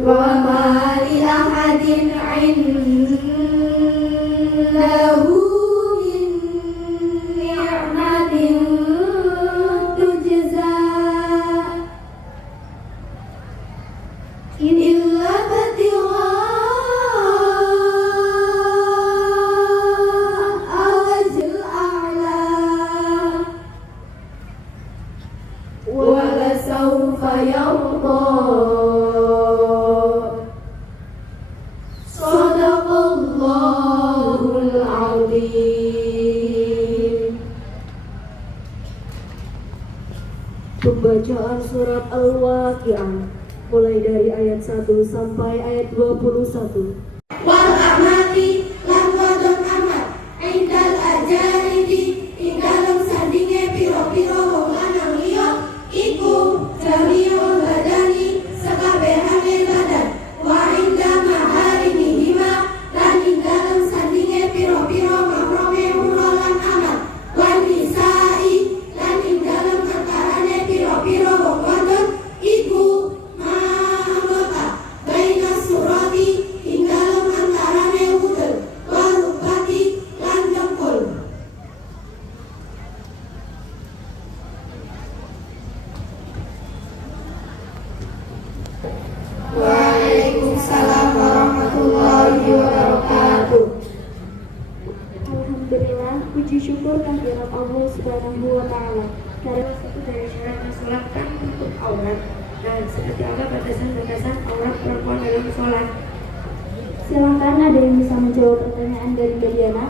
wa ma li ahadin indahu min ni'matin tujza illa batigha'a wajhil a'la wa la sawfa yarda. Shadaqallahul azim. Pembacaan surat Al-Waqi'ah mulai dari ayat 1 sampai ayat 21. Wal amati lan wadon amat indal ajaribi ing dalem sandinge piro-piro wong lanang liya iku jami'ul badani sakabehane badan wa inda maharimihima lan ing dalem sandinge piro-piro mahrome ula lan amat wan nisa'i lan ing dalem antarane piro-piro wong wadon iku ma'amata baina surati ing dalem antarane wudel warubati lan jempol. Waalaikumsalam warahmatullahi wabarakatuh. Alhamdulillah, puji syukur kehadirat Allah Subhanahu wa Ta'ala. Karena satu dari syarat sholat kan untuk aurat. Dan seperti apa batasan-batasan aurat perempuan dalam sholat? Silakan, ada yang bisa menjawab pertanyaan dari Mbak Diana?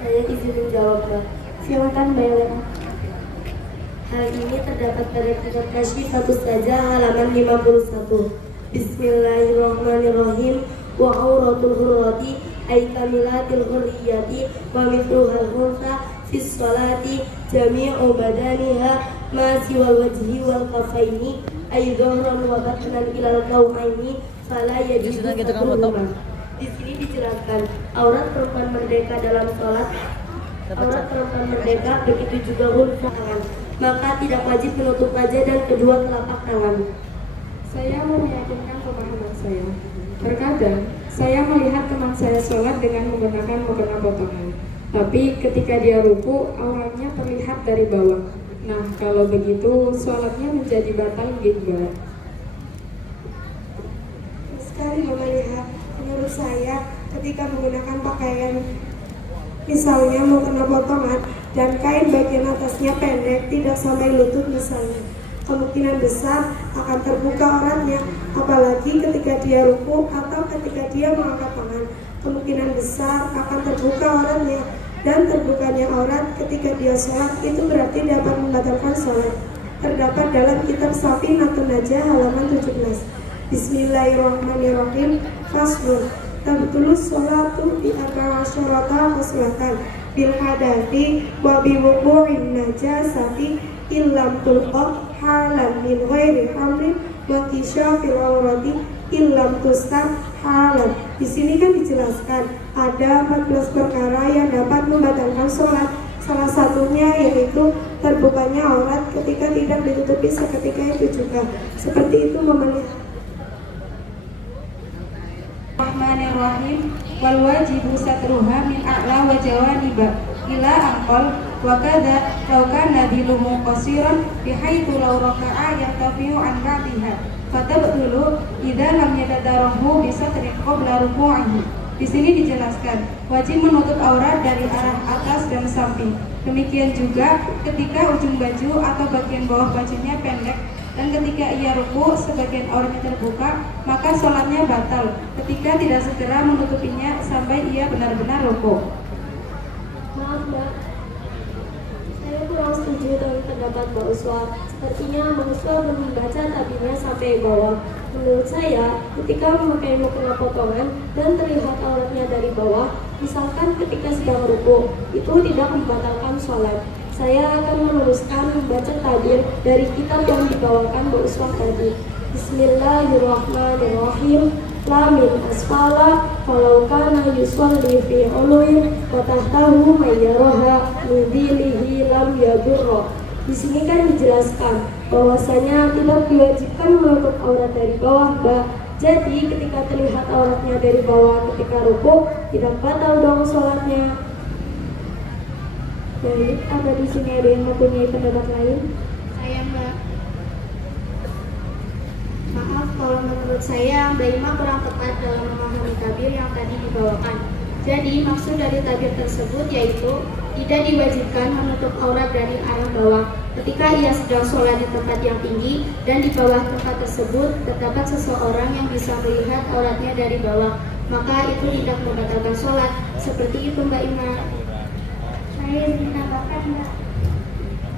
Saya izin menjawab, Mbak. Silakan, Mbak Elena. Hal ini terdapat pada kitab Kasyfatus Saja halaman 51. Bismillahirrahmanirrahim. Wa auratul hurrati ay kamilatil hurriyati wa mithluhal khunsa fis salati jami'u badaniha ma siwal wajhi wal kafaini ay dhahran wa batnan ilal kaumaini fala yajuzu satruhuma. Di sini dijelaskan aurat perempuan merdeka dalam sholat. Aurat perempuan merdeka begitu juga khunsa tangan, maka tidak wajib menutup wajah dan kedua telapak tangan. Saya mau meyakinkan pemahaman saya. Terkadang saya melihat teman saya sholat dengan menggunakan mukena potongan, tapi ketika dia ruku auratnya terlihat dari bawah. Nah, kalau begitu sholatnya menjadi batal gitu. Sekali melihat, menurut saya ketika menggunakan pakaian misalnya mukena potongan dan kain bagian atasnya pendek tidak sampai lutut misalnya, kemungkinan besar akan terbuka auratnya, apalagi ketika dia ruku atau ketika dia mengangkat tangan, kemungkinan besar akan terbuka auratnya. Dan terbukanya aurat ketika dia sholat itu berarti dapat membatalkan sholat. Terdapat dalam kitab Safinatun Najah halaman 17. Bismillahirrahmanirrahim. Faslun tabtulus sholatu bi arba'asyarata khuslatan bil hadathi wa bi wuqu'in najasati illam tulqa halan min ghairi hamrin wa kishafil aurati illam tustar halan. Di sini kan dijelaskan ada 14 perkara yang dapat membatalkan sholat. Salah satunya yaitu terbukanya aurat ketika tidak ditutupi seketika itu juga. Seperti itu memenuhi. Bismillahirrahmanirrahim. Wal wajibu satruha min a'la wa jawaniba ila anqal wa kadza law kana dilumu qasiran bihaitsu law raka'a yartafi'u an ba'diha fatabtulu idza lam yatadarahu bi satrin qabla ruku'ihi. Di sini dijelaskan wajib menutup aurat dari arah atas dan samping. Demikian juga ketika ujung baju atau bagian bawah bajunya pendek dan ketika ia ruku sebagian auratnya terbuka, maka sholatnya batal ketika tidak segera menutupinya sampai ia benar-benar ruku. Maaf, Mbak, saya kurang setuju dengan pendapat Mbak Uswa. Sepertinya Mbak Uswa belum membaca tabirnya sampai bawah. Menurut saya, ketika memakai mukena potongan dan terlihat auratnya dari bawah, misalkan ketika sedang ruku, itu tidak membatalkan sholat. Saya akan meneruskan membaca tabir dari kitab yang dibawakan Mbak Uswa tadi. Bismillahirrahmanirrahim. Lamin asfala falau kana yusalli fi uluin wa tahtahu mayyaraha min dilihi lam yadurra. Di sini kan dijelaskan bahwasanya tidak diwajibkan menutup aurat dari bawah, Mbak. Jadi ketika terlihat auratnya dari bawah ketika rukuk, tidak batal dong sholatnya. Baik, apa di sini ada yang mempunyai pendapat lain? Saya Mbak. Maaf kalau menurut saya Mbak Ima kurang tepat dalam memahami tabir yang tadi dibawakan. Jadi maksud dari tabir tersebut yaitu tidak diwajibkan menutup aurat dari arah bawah. Ketika ia sedang sholat di tempat yang tinggi dan di bawah tempat tersebut terdapat seseorang yang bisa melihat auratnya dari bawah, maka itu tidak membatalkan sholat. Seperti itu Mbak Ima. Saya ingin tambahkan Mbak.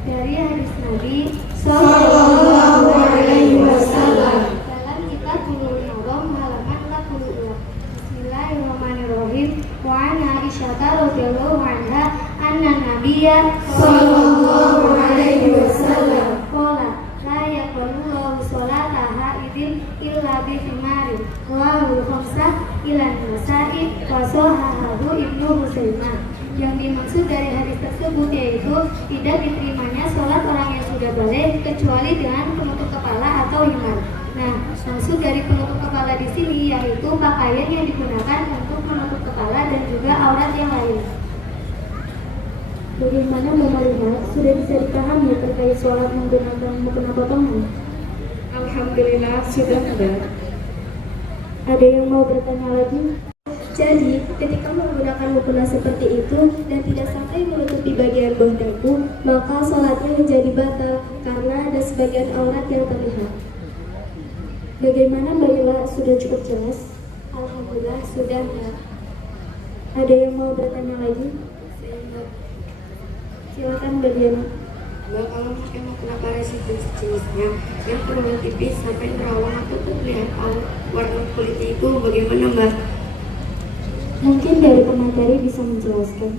Dari hadis Nabi Sallallahu alaihi wasallam. dalam kitab Bulughul Maram halaman 46. Bismillahirrahmanirrahim. Wa an Aisyah radhiyallahu anha anna Nabiyya Sallallahu alaihi wasallam. qala la yaqbalu sholata haidin illa bi khimarin wa khamsah ila nasa'i wa sahahahu Ibnu Huzaimah. Yang dimaksud dari hadis tersebut yaitu tidak diterimanya sholat orang yang sudah balik kecuali dengan penutup kepala atau himar. Nah, maksud dari penutup kepala di sini yaitu pakaian yang digunakan untuk menutup kepala dan juga aurat yang lain. Bagaimana melihat sudah bisa dipahami terkait sholat menggunakan mukena potongan? Alhamdulillah sudah Mbak. Ada yang mau bertanya lagi? Jadi, ketika menggunakan mukena seperti itu dan tidak sampai menutupi bagian bawah dagu, maka sholatnya menjadi batal karena ada sebagian aurat yang terlihat. Bagaimana Mbak Ila? Sudah cukup jelas? Alhamdulillah sudah Mbak. Ada yang mau bertanya lagi? Silakan Mbak Diana. Mbak, kalau pakai mukena parasi jenisnya yang terlalu tipis sampai terawang atau terlihat warna kulitnya itu bagaimana Mbak? Mungkin dari pemateri bisa menjelaskan.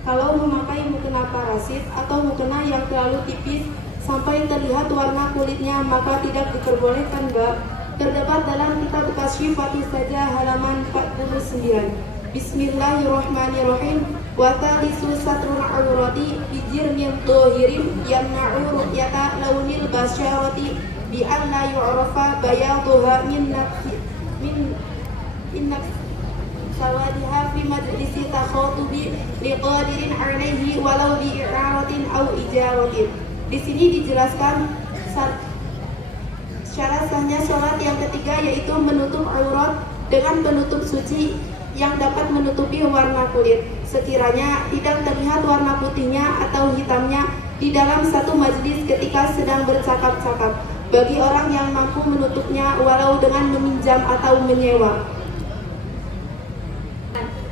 Kalau memakai mukena parasit atau mukena yang terlalu tipis sampai terlihat warna kulitnya, maka tidak diperbolehkan Mbak. Terdapat dalam kitab Kasyifati saja halaman 49. Bismillahirrahmanirrahim. Wa talisu satrul aurati bijirmin tohirin yamna'u ru'yata launil basyarati bi an la yu'rafa bayaduha min sawadiha fi majlisi takhatubi liqadirin alaihi walau bi i'aratin aw ijaratin. Di sini dijelaskan syarat sahnya sholat yang ketiga yaitu menutup aurat dengan penutup suci yang dapat menutupi warna kulit. Sekiranya tidak terlihat warna putihnya atau hitamnya di dalam satu majlis ketika sedang bercakap-cakap, bagi orang yang mampu menutupnya walau dengan meminjam atau menyewa.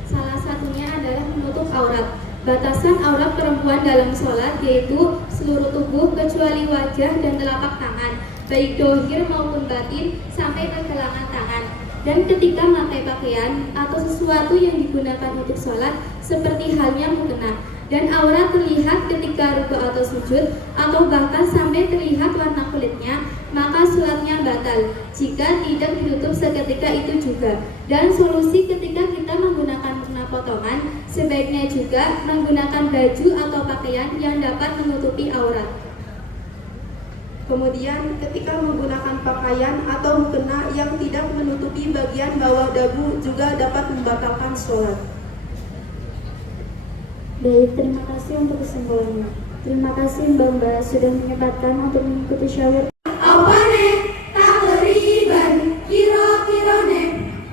Salah satunya adalah menutup aurat. Batasan aurat perempuan dalam sholat yaitu seluruh tubuh kecuali wajah dan telapak tangan, baik dohir maupun batin sampai pergelangan tangan. Dan ketika memakai pakaian atau sesuatu yang digunakan untuk sholat seperti halnya mukena, dan aurat terlihat ketika rukuk atau sujud atau bahkan sampai terlihat warna kulitnya, maka sholatnya batal jika tidak ditutup seketika itu juga. Dan solusi ketika kita menggunakan mukena potongan, sebaiknya juga menggunakan baju atau pakaian yang dapat menutupi aurat. Kemudian ketika menggunakan pakaian atau mukena yang tidak menutupi bagian bawah dagu juga dapat membatalkan sholat. Baik, terima kasih untuk kesimpulannya. Terima kasih Mbak sudah menyempatkan untuk mengikuti syawir. Apane takriban kira-kirane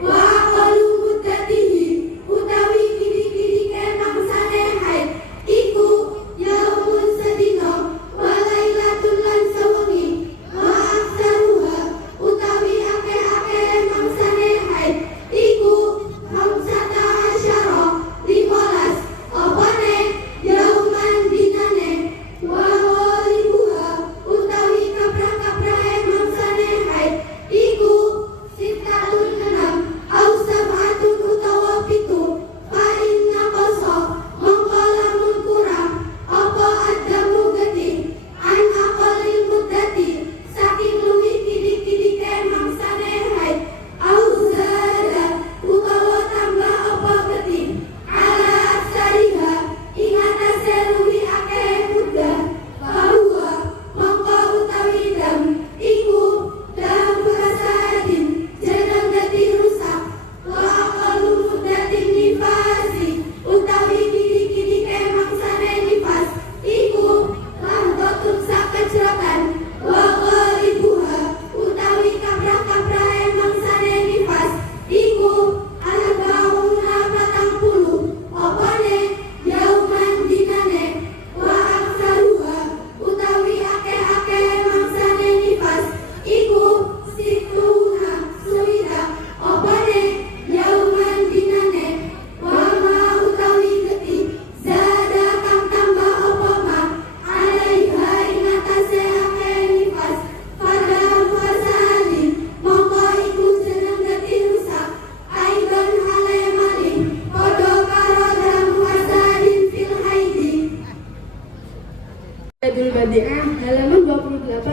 wa qalu muddatihi utawi kiri-kirike mangsane haid iku yaumun sedina wa lailatul lan sawengi wa aksaruha utawi ake-ake mangsane haid iku khamsata asyara 15 apane yauman dinane wa ghalibuha utawi kapra-kaprae mangsa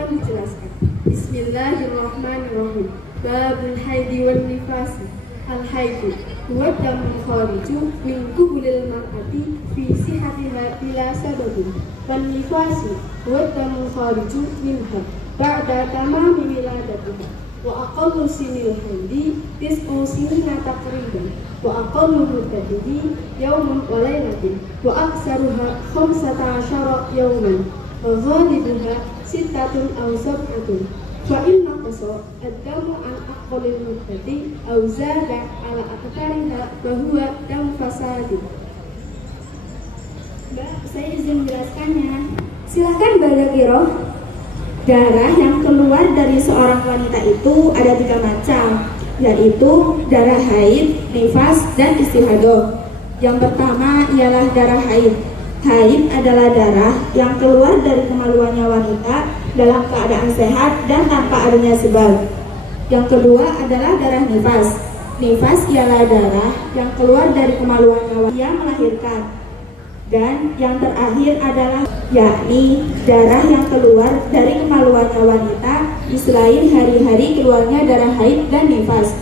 Mohon dijelaskan. Bismillahirrahmanirrahim. Babul haidi wal nifasi. Al-haidu huwa damun khariju min qubulil mar'ati fi sihhatiha bila sababin. Wan nifasu huwa damun khariju minha ba'da tamami wiladatiha. Wa aqallu sinil haidi tis'u sinina taqriban. Wa aqallu muddatihi yawmun wa laylatin. Wa aksaruha 15 yawman. Wa ghalibuha sittatun aw sab'atun. Fa inna qasa ad-damu an aqallil muddati aw zada ala aktsariha wa huwa dam fasadi. Mbak, saya izin menjelaskannya. Silakan Badakiro. Darah yang keluar dari seorang wanita itu ada 3 macam, yaitu darah haid, nifas, dan istihadah. Yang pertama ialah darah haid. Haid adalah darah yang keluar dari kemaluannya wanita dalam keadaan sehat dan tanpa adanya sebab. Yang kedua adalah darah nifas. Nifas ialah darah yang keluar dari kemaluannya wanita yang melahirkan. Dan yang terakhir adalah yakni darah yang keluar dari kemaluannya wanita di selain hari-hari keluarnya darah haid dan nifas.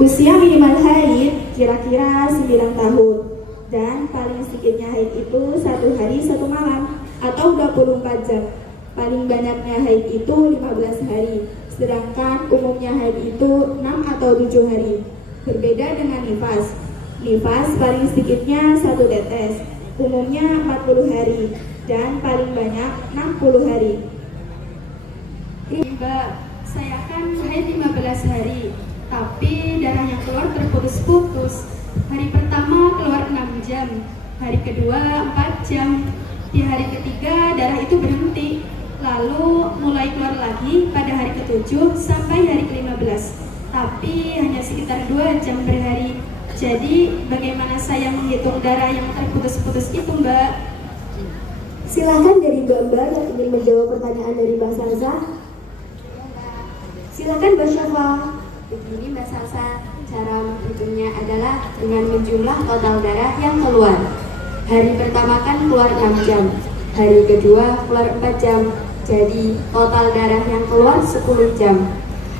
Usia minimal haid kira-kira 9 tahun. Dan paling sedikitnya haid itu 1 hari 1 malam atau 24 jam. Paling banyaknya haid itu 15 hari. Sedangkan umumnya haid itu 6 atau 7 hari. Berbeda dengan nifas. Nifas paling sedikitnya 1 tetes. Umumnya 40 hari. Dan paling banyak 60 hari. Mbak, saya kan haid 15 hari, tapi darah yang keluar terputus-putus. Hari pertama keluar 6 jam, hari kedua 4 jam, di hari ketiga darah itu berhenti, lalu mulai keluar lagi pada hari ke-7 sampai hari ke-15, tapi hanya sekitar 2 jam per hari. Jadi bagaimana saya menghitung darah yang terputus-putus itu, Mbak? Silakan dari Mbak-Mbak yang ingin menjawab pertanyaan dari Mbak Salsa. Silakan Mbak Syafa. Begini Mbak Salsa, cara menghitungnya adalah dengan menjumlah total darah yang keluar. Hari pertama kan keluar 6 jam, hari kedua keluar 4 jam, jadi total darah yang keluar 10 jam.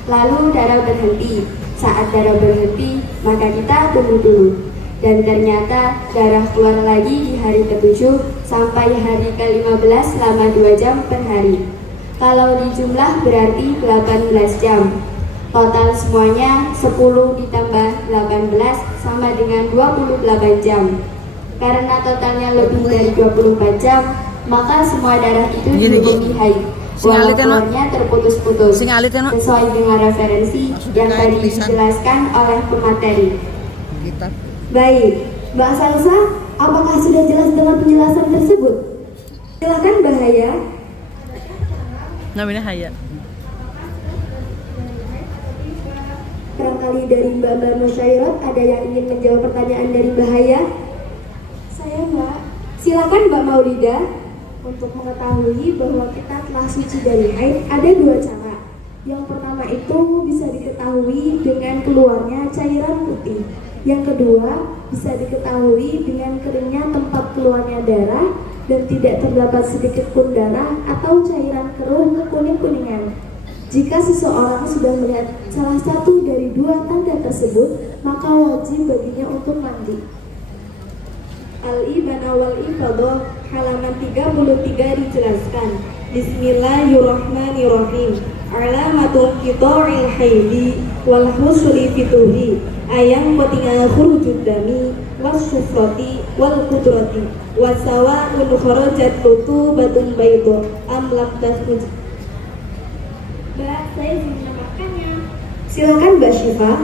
Lalu darah berhenti. Saat darah berhenti, maka kita tunggu dulu. Dan ternyata darah keluar lagi di hari ke-7 sampai hari ke-15 selama 2 jam per hari. Kalau dijumlah berarti 18 jam. Total semuanya 10 ditambah 18 sama dengan 28 jam. Karena totalnya lebih dari 24 jam, maka semua darah itu dihukumi haid. Walau keluarnya terputus-putus sesuai dengan referensi yang tadi dijelaskan oleh pemateri. Baik, Mbak Salsa, apakah sudah jelas dengan penjelasan tersebut? Silakan Mbak Haya. Namanya Haya. Barangkali dari Mbak Musyairat ada yang ingin menjawab pertanyaan dari Mbak Haya? Saya Mbak, Silakan Mbak Maulida. untuk mengetahui bahwa kita telah suci dari haid ada 2 cara. Yang pertama itu bisa diketahui dengan keluarnya cairan putih. Yang kedua bisa diketahui dengan keringnya tempat keluarnya darah dan tidak terdapat sedikit pun darah atau cairan keruh kuning-kuningan. Jika seseorang sudah melihat salah satu dari 2 tanda tersebut, maka wajib baginya untuk mandi. Al-Ibana wal-Ifadah halaman 33 dijelaskan. Bismillahirrahmanirrahim. Alamatul qita'il haidi wal husli fituhi ayang watinga khurujud dami was sufrati wal kudrati wasawa kharajat rutubatun baydo am labdas. Mbak, saya ingin menambahkannya. Silakan Mbak Syifa.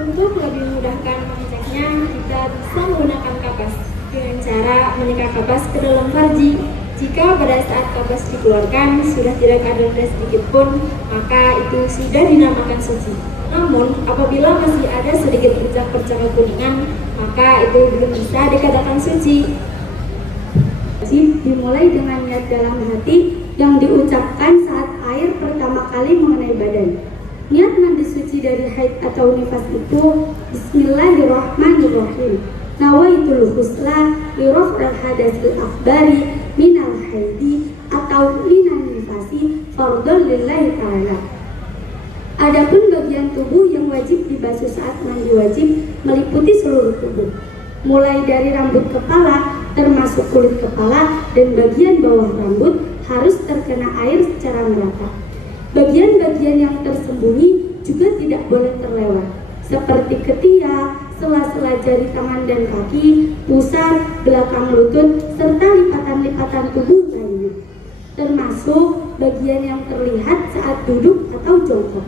Untuk lebih memudahkan mengeceknya, kita bisa menggunakan kapas dengan cara menyeka kapas ke dalam farji. Jika pada saat kapas dikeluarkan sudah tidak ada noda sedikit pun, maka itu sudah dinamakan suci. Namun, apabila masih ada sedikit bercak-bercak kekuningan, maka itu belum bisa dikatakan suci. Wajib dimulai dengan niat dalam hati yang diucapkan saat air pertama kali mengenai badan. Niat mandi suci dari haid atau nifas itu Bismillahirrahmanirrahim. Nawaitul husla li raf'il hadatsil akbari minal haidi atau minan nifasi fardhon lillahi ta'ala. Adapun bagian tubuh yang wajib dibasuh saat mandi wajib meliputi seluruh tubuh, mulai dari rambut kepala termasuk kulit kepala dan bagian bawah rambut harus terkena air secara merata. Bagian-bagian yang tersembunyi juga tidak boleh terlewat, seperti ketiak, sela-sela jari tangan dan kaki, pusar, belakang lutut, serta lipatan-lipatan tubuh lainnya, termasuk bagian yang terlihat saat duduk atau jongkok.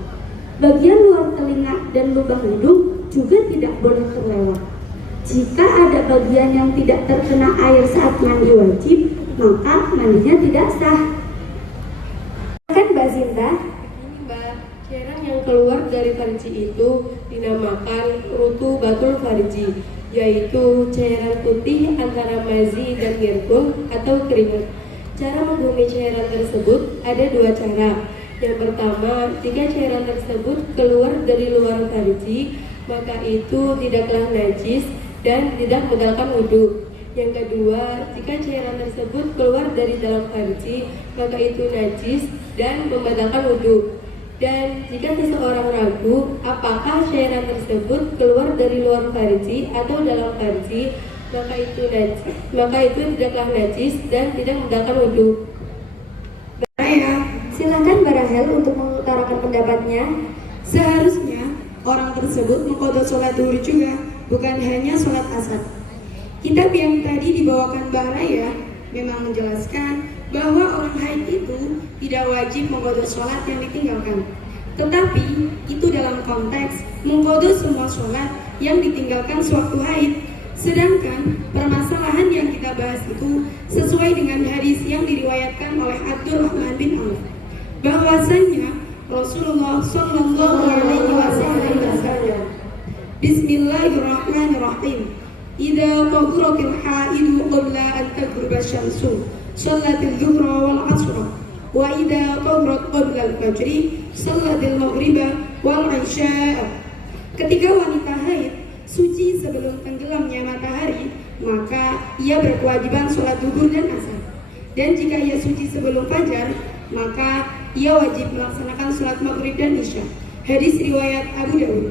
Bagian luar telinga dan lubang hidung juga tidak boleh terlewat. Jika ada bagian yang tidak terkena air saat mandi wajib, maka mandinya tidak sah. Kan Mbak Zinta? Mbak, cairan yang keluar dari farji itu dinamakan rutubatul farji, yaitu cairan putih antara mazi dan mirgul atau keringat. Cara menghuni cairan tersebut ada dua cara. Yang pertama, jika cairan tersebut keluar dari luar farji, maka itu tidaklah najis dan tidak membatalkan wudhu. Yang kedua, jika cairan tersebut keluar dari dalam farji, maka itu najis dan membatalkan wudhu. Dan jika seseorang ragu apakah cairan tersebut keluar dari luar farji atau dalam farji, maka itu tidaklah najis dan tidak membatalkan wudhu. Silakan Mbak Rahel untuk mengutarakan pendapatnya. Seharusnya orang tersebut mengqadha sholat zuhur juga, bukan hanya sholat asar. Kitab yang tadi dibawakan Mbak Raya memang menjelaskan bahwa orang haid itu tidak wajib mengqadha sholat yang ditinggalkan. Tetapi itu dalam konteks mengqadha semua sholat yang ditinggalkan sewaktu haid. Sedangkan permasalahan yang kita bahas itu sesuai dengan hadis yang diriwayatkan oleh Abdurrahman bin Auf, bahwasanya Rasulullah Shallallahu Alaihi Wasallam bersabda, Bismillahirrahmanirrahim. Idza tahuratil haidu qabla an taghruba syamsu, shalatil dhuhra wal asra, wa idza tahurat qabla al-fajri, shalatil maghriba wal isya. Ketika wanita haid suci sebelum tenggelamnya matahari, maka ia berkewajiban sholat zuhur dan asar. Dan jika ia suci sebelum fajar, maka ia wajib melaksanakan sholat maghrib dan isya. Hadis riwayat Abu Dawud.